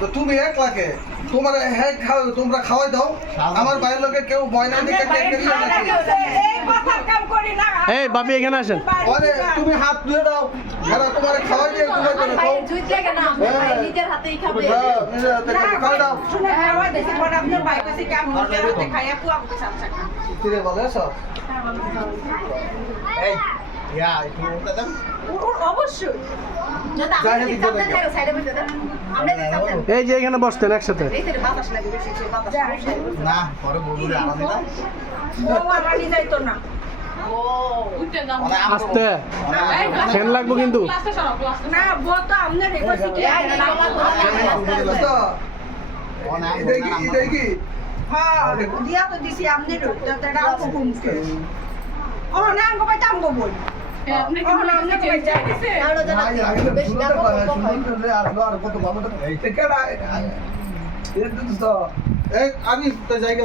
তো তুমি একলাকে তোমার হ্যাঁ খাও তোমরা খাওয়াই দাও। আমার বাইরের লোকে কেউ বয়না দিকে এই বাপি এখানে আসেন। আরে তুমি হাত ধুয়ে দাও। এরা তোমার খাওয়াই দিয়ে তোমার করে খাও। নিজের হাতেই খাবে। হ্যাঁ, নিজের হাতে খাওয়াই দাও। কিরে বলে সব এই ইয়া অবশ্যই দাও একসাথে এই সাইডে বাতাস লাগে বেশি সেই বাতাস না পরে বলব যে আলাদা না। ও। মানে আমগো- আস্তে। ফ্যান লাগবো কিন্তু। তো মানে আমগো ইদে কি না, ইদে কি আরও হয় আমি আচ্ছা, জায়গা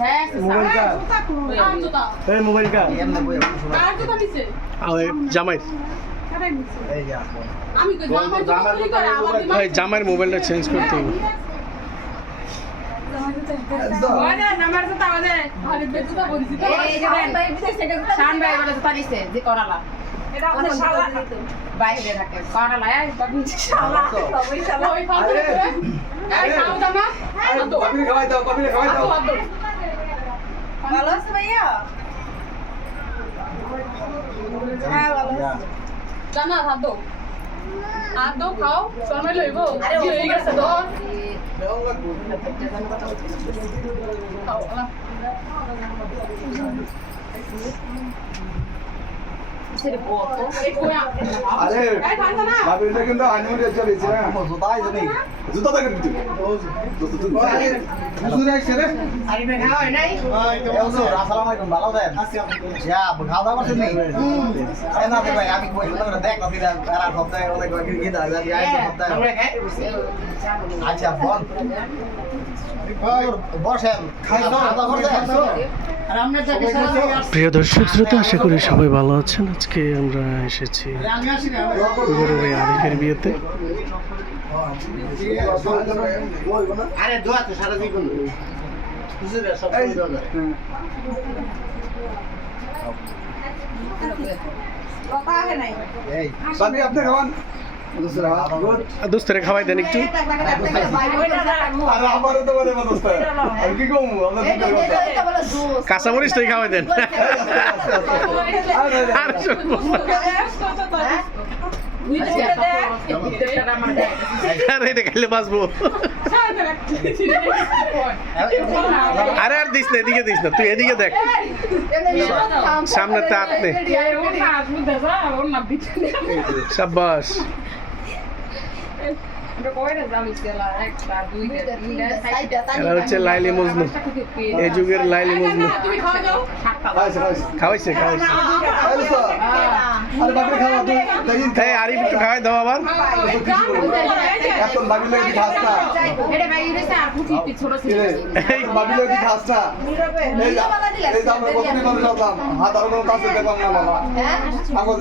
হ্যাঁ জামাইয়ের। মোবাইলটা চেঞ্জ করতে হবে। বাইরে রাখে করালা দাও খাওয়াই দাও পাবি খাওয়াই দাও। ভালো আছে ভাইয়া? হ্যাঁ ভালো। জানা আদো। আদো খাও শর্মা লইব। কি হয়ে গেছে তো? খাও আরে না পাবিটা কিন্তু হানিমুনে চলেছে হ্যাঁ আমার জুতাই জানি। জুতা দেখেন তুই বুঝুরে আইছে রে আরে ভাই খাওয়া হয় নাই এই হুজুর, আসসালামু আলাইকুম, ভালো আছেন? খাওয়া দাওয়া করছেন নি? এই না ভাই, আমি কই, তোমরা দেখ না, দিলা, এরা সপ্তাহে অনেক কয় কি দাও, আমি আইছি সপ্তাহে। খাই আচ্ছা, বল। বসেন। খাওয়া দাওয়া করছেন? প্রিয় দর্শক শ্রোতা আশা করি সবাই ভালো আছেন। আজকে আমরা এসেছি বড় ভাই আরিফের বিয়েতে। আপনি দোস্তরে খাওয়াই দেন একটু। কাঁচামরিচ তো খাওয়াই দেন। আরে খাইলে বাঁচবো। আরে, আর দিস না, এদিকে দিস না, তুই এদিকে দেখ। সামনে তাত নে সাব্বাস। এরা হচ্ছে লাইলি মজনু এই যুগের লাইলি মজনু খাওয়াইছে খাওয়াইছে আরিফ একটু খাওয়াই দাও আবার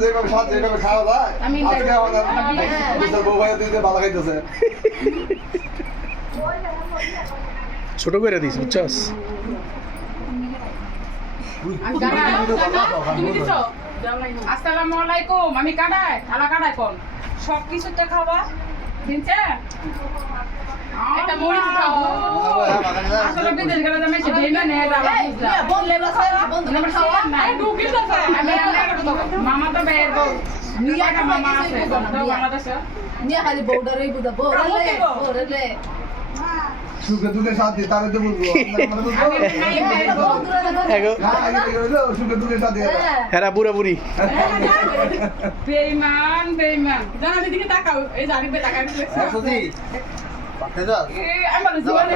যেভাবে খাওয়া যায় আজকে আমাদের বউ ভাই দুইটা ভালো খাইতেছে ছোট করে দিস বুঝছস? আসসালামু আলাইকুম আমি কাটাই কাটাই কোন? সব কিছুতে খাবা কিনছে একটা মরিচ খাও আসলে বিদেশ গেলে আমি সে ভেবে নিয়ে যাব বললে বাসা বন্ধু আমার খাওয়া। আমি মামা তো বের বউ। নিয়ে মামা আছে বাংলাদেশে নিয়ে খালি বউডারে বুদা বউরে বউরে সুখে দুঃখে সাথে তারে তো বলব সুখে দুঃখে সাথে হেরা বুড়া বুড়ি বেইমান বেইমান জানা দিদিকে তাকাও এই জানি তাকাই? আমি জীবনে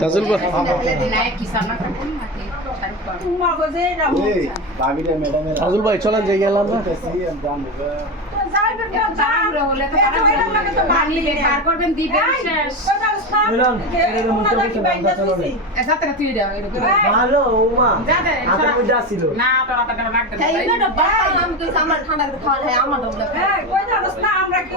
কাজল বা কাজল ভাই চলেন যাই গেলাম না আমরা কি